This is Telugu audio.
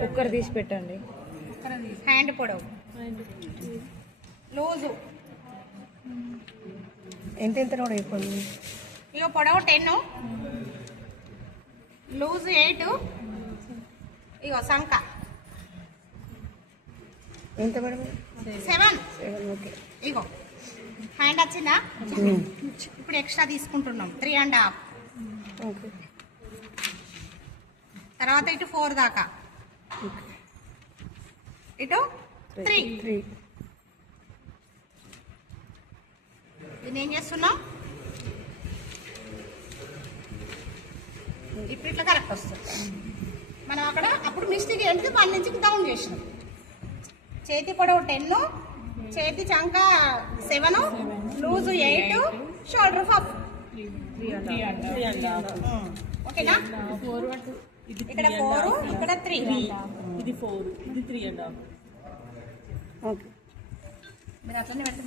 కుక్కర్ తీసి పెట్టండి. హ్యాండ్ పొడవు లూజు ఎంత కూడా అయిపోయింది. ఇక పొడవు 10, లూజు 8, ఇగో సంక ఎంత మేడం? 7. ఓకే. ఇగో హ్యాండ్ వచ్చిందా? ఇప్పుడు ఎక్స్ట్రా తీసుకుంటున్నాం 3.5. ఓకే. తర్వాత ఇటు 4 దాకా, ఇటు 3. దీన్ని ఏం చేస్తున్నాం? ఇప్పుడు ఇట్లా కరెక్ట్ వస్తుంది. మనం అక్కడ అప్పుడు మిస్టేక్ ఏంటిది 1 నుంచి డౌన్ చేసినాం. చేతి పొడవు 10, చేతి చంక 7, లూజు 8, షోల్డర్ 5. ఓకేనా? ఇక్కడ 4, ఇక్కడ 3. ఇది 4, ఇది 3.5. ఓకే. మీరు అట్లనే పెడితే